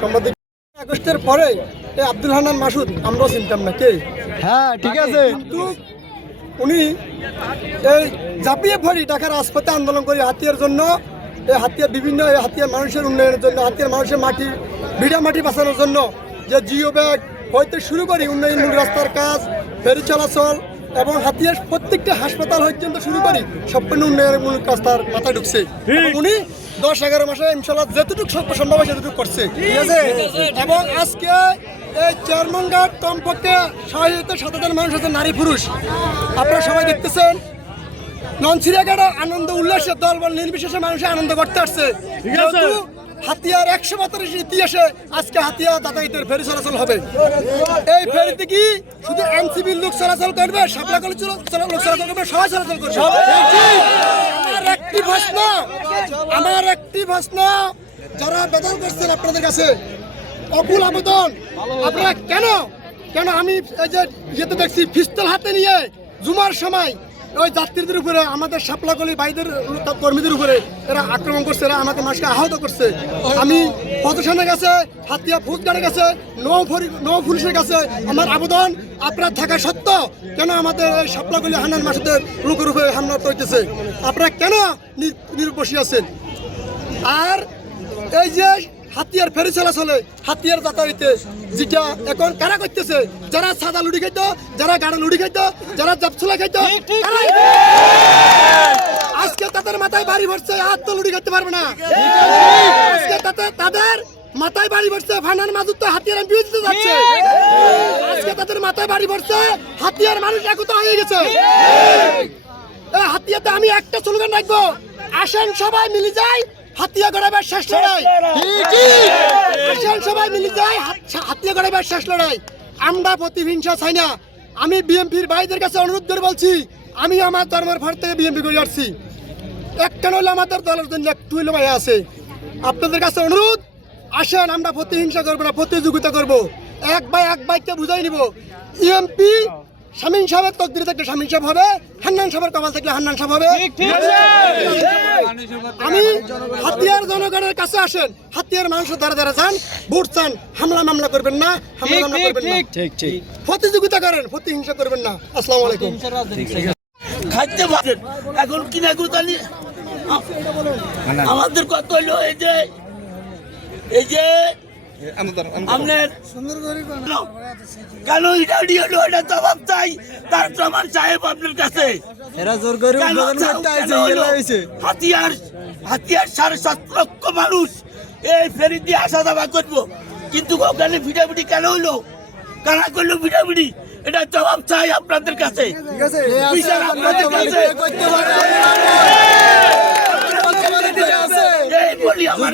সাংবাদিক আগস্টের পরে এই আব্দুল হান্নান মাসুদ আমরাও চিনতাম না কে। হ্যাঁ ঠিক আছে, কিন্তু উনি এই ঝাঁপিয়ে পড়ি ঢাকার রাজপথে আন্দোলন করি হাতিয়ার জন্য, এই হাতিয়ার বিভিন্ন এই হাতিয়ার মানুষের উন্নয়নের জন্য, হাতিয়ার মানুষের মাটি ভিড়া মাটি বাঁচানোর জন্য যে জিও ব্যাগ হইতে শুরু করি উন্নয়নমূলক রাস্তার কাজ, ফেরি চলাচল এবং হাতিয়ার প্রত্যেকটা হাসপাতাল পর্যন্ত শুরু করি সম্পূর্ণ উন্নয়নমূলক রাস্তার মাথায় ঢুকছে। উনি 10-11 মাসে ইনশাল্লাহ যতটুকু সম্ভব হয় সেটুকু করছে, ঠিক আছে। এবং আজকে এই চেয়ারম্যানঘাট কমপক্ষে 6,000-7,000 মানুষ আছে, নারী পুরুষ আপনারা সবাই দেখতেছেন। ননছিরিয়াঘাটে আনন্দ উল্লাসের দল বল নির্বিশেষে মানুষের আনন্দ করতে আসছে। যেহেতু হাতিয়ার 132 ইতিহাসে আজকে হাতিয়া যাতায়াতের ফেরি চলাচল হবে। এই ফেরিতে কি শুধু এনসিবির লোক চলাচল করবে, শাপলা কলেজ লোক চলাচল করবে, সবাই চলাচল করবে। আমার একটি প্রশ্ন যারা বেদন করছেন আপনাদের কাছে অকুল আবেদন, আপনারা কেন আমি এই যে ইয়েতে দেখছি পিস্তল হাতে নিয়ে জুমার সময় ওই যাত্রীদের উপরে, আমাদের শাপলাকলি ভাইদের কর্মীদের উপরে এরা আক্রমণ করছে, এরা আমাদের মানুষকে আহত করছে। আমি প্রশাসনের কাছে, হাতিয়া ফৌজদারের কাছে, নৌ পুলিশের কাছে আমার আবেদন, আপনারা থাকা সত্ত্বেও কেন আমাদের এই শাপলাকলি হান্নান মাসুদের লোকের উপরে হামলা করতেছে? আপনারা কেন নির্বসী আছেন? আর এই যে হাতিয়ার ফেরি চলাচলে, হাতিয়ার যাতায়াতে যেটা এখন কারা করতেছে, যারা সাদা লুড়ি খাইতো, যারা গাড়া লুড়ি খাইতো, যারা জাপছুলা খাইতো, আজকে তাদের মাথায় বাড়ি ভরছে, হাত তো লুড়ি খাইতে পারবে না। আজকে তাদের মাথায় বাড়ি ভরছে, ফানান মাদুর তো হাতিয়ার এমপি দিতে যাচ্ছে। আজকে তাদের মাথায় বাড়ি ভরছে, হাতিয়ার মানুষ একতা হয়ে গেছে। হাতিয়াতে আমি একটা স্লোগান রাখবো, আসেন সবাই মিলে যাই, হাতিয়া গড়াইবার শেষ লড়াই। আসেন সবাই মিলে যাই, হাতিয়া গড়াইবার শেষ লড়াই। আমরা প্রতিহিংসা চাই না। আমি বিএনপির ভাইদের কাছে অনুরোধ করে বলছি, আমি আমার ধর্মের ভর থেকে বিএনপি করে আসছি। একটা হলে আমাদের দলের জন্য একটু হইলে ভাই আছে। আপনাদের কাছে অনুরোধ, আসেন আমরা প্রতিহিংসা করবো না, প্রতিযোগিতা করবো। এক ভাইকে বুঝাই নিব। ইএমপি শামীম সাহেবের তকদিরে থাকলে শামীম সাহেব হবে, হান্নান সাহেবের কপাল থাকলে হান্নান সাহেব হবে। আমি হাতিয়ার জনগণের কাছে আসেন, হাতিয়ার মানুষের দ্বারা দ্বারা যান, ভোট চান, হামলা মামলা করবেন না, হামলা মামলা করবেন না, প্রতিযোগিতা করেন, প্রতিহিংসা করবেন না। আসসালামু আলাইকুম। খাইতে পারেন এখন কিনা গুতালি আমাদের কত হলো, এই যে আপনার কেন এটা জবাব চাই, তার প্রমাণ সাহেব আপনার কাছে। হাতিয়ার 7.5 লক্ষ মানুষ এই ফেরি দিয়ে আসা যাওয়া করবো, কিন্তু ওখানে ভিটাভিটি কেন হইলো, কারা করলো ভিটাভিটি, এটা জবাব চাই আপনাদের কাছে। বিচার আপনাদের কাছে। এই বলি আমার